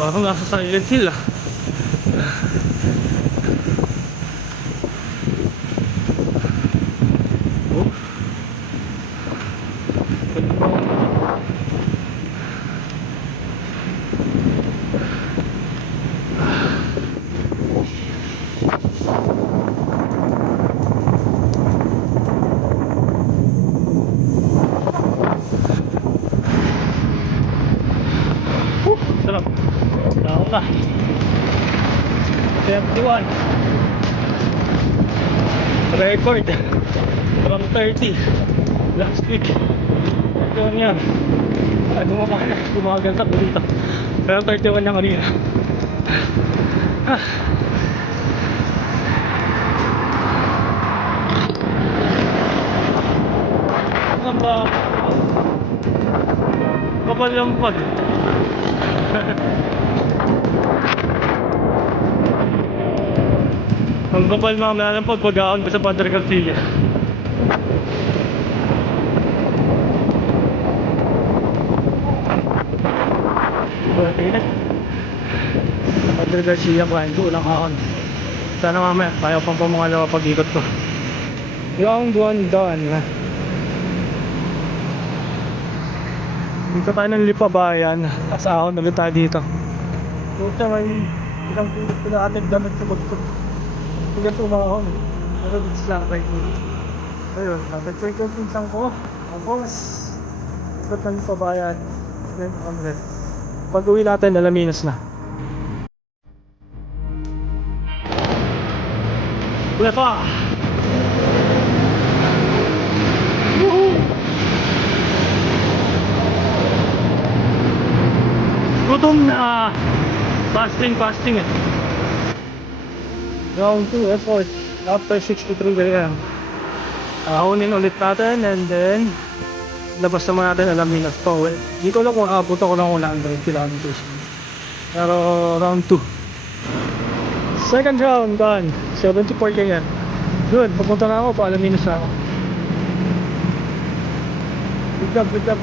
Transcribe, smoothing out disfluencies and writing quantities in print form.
Parang nasa Silent Hill ah. Oh. Sarap. Tao na. 71. Record. From 30. Last week. Ito yan. Gumagal sa dito. Pero 31 lang kanina. Ah. Ang ba? Kapal lang pag. Ang kapal mamaya ng pagpagaon ko sa Padre Garcia. Tingnan. Sa Padre Garcia kuhain ko ulang kaon. Sana mamaya kaya pang pamangalawa pag-ikot ko. Yung doon na. Dito tayo ng Lipabayan. Tapos ahon ulit tayo dito. Dito may isang pinatid damit sa bagtog. Tingnan po mga ahon. Pero dito lang right here. Ayun, natid ko yung pinsang ko. Tapos ikot ng Lipabayan. Then pag uwi natin, Alaminos na. Uwi pa! Woohoo! Gutom na! Fasting eh. Round 2 effort. After 63 ganyan. Ahonin ulit natin and then labas naman natin Alaminos pa. Well, hindi ko lang kung abot ako ng 100 kilometers. Pero round 2. Second round done. 74 ganyan. Good, papunta na ako pa Alaminos na ako. Good job.